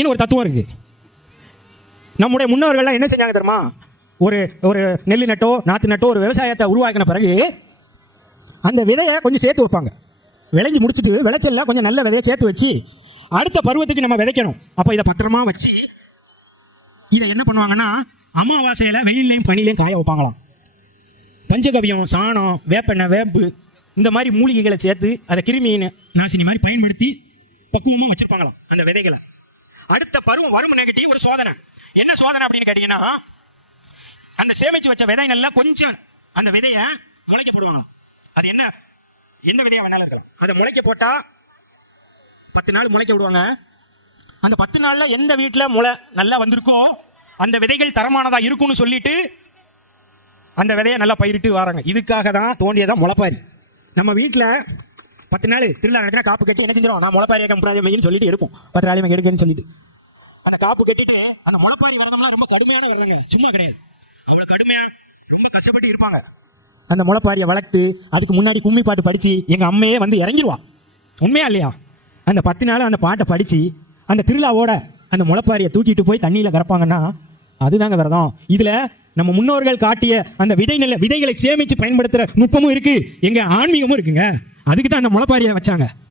விதைக்குன்னு ஒரு தத்துவம் இருக்கு. நம்முடைய முன்னோர்கள்லாம் என்ன செஞ்சாங்க தெரியுமா? ஒரு ஒரு நெல்லு நட்டோ நாத்து நட்டோ ஒரு விவசாயத்தை உருவாக்கின பிறகு அந்த விதையை கொஞ்சம் சேர்த்து வைப்பாங்க. விளைஞ்சி முடிச்சுட்டு விளைச்சல்ல கொஞ்சம் நல்ல விதையை சேர்த்து வச்சு அடுத்த பருவத்துக்கு நம்ம விதைக்கணும். அப்போ இதை பத்திரமா வச்சு இதை என்ன பண்ணுவாங்கன்னா அமாவாசையில வெயிலையும் பனிலையும் காய வைப்பாங்களாம். பஞ்சகவியம், சாணம், வேப்பெண்ணெய், வேம்பு இந்த மாதிரி மூலிகைகளை சேர்த்து அதை கிருமி நாசினி மாதிரி பயன்படுத்தி பக்குவமாக வச்சிருப்பாங்களாம் அந்த விதைகளை. அடுத்த பருவம் வரும் நேகிட்டி ஒரு சோதனை. என்ன சோதனை அப்படின்னு கேட்டீங்கன்னா, அந்த சேமிச்சு வச்ச விதை நல்லா கொஞ்சம் அந்த விதையை முளைக்க போடுவாங்களாம். அது என்ன, எந்த விதையா வேணாலும் இருக்கலாம். அதை முளைக்க போட்டா 10 நாள் முளைக்க விடுவாங்க. அந்த 10 நாள்ல எந்த வீட்டில் முளை நல்லா வந்திருக்கோ அந்த விதைகள் தரமானதா இருக்கும்னு சொல்லிட்டு அந்த விதையை நல்லா பயிரிட்டு வராங்க. இதுக்காக தான் தோண்டியதான் முளைப்பாரி. நம்ம வீட்டில் 10 நாள் திருவிழா நடக்கிற காப்பு கட்டி என்ன செஞ்சிடும், நான் முளைப்பாரியை கம்பராஜமைன்னு சொல்லிட்டு இருக்கும். 10 நாளைக்கு எடுக்கன்னு சொல்லிட்டு அந்த காப்பு கட்டிட்டு அந்த முளைப்பாரி விரதம்லாம் ரொம்ப கடுமையான விரதங்க, சும்மா கிடையாது. அவ்வளோ கடுமையா ரொம்ப கஷ்டப்பட்டு இருப்பாங்க. அந்த முளைப்பாரியை வளர்த்து அதுக்கு முன்னாடி கும்மி பாட்டு படிச்சு எங்க அம்மையே வந்து இறங்கிடுவா. உண்மையா இல்லையா? அந்த 10 நாள் அந்த பாட்டை படிச்சு அந்த திருவிழாவோட அந்த முளைப்பாரியை தூக்கிட்டு போய் தண்ணியில கறப்பாங்கன்னா அதுதாங்க விரதம். இதுல நம்ம முன்னோர்கள் காட்டிய அந்த விதைகளை சேமிச்சு பயன்படுத்துற நுட்பமும் இருக்கு, எங்க ஆன்மீகமும் இருக்குங்க. அதுக்கு தான் அந்த முளைப்பாரியை வச்சாங்க.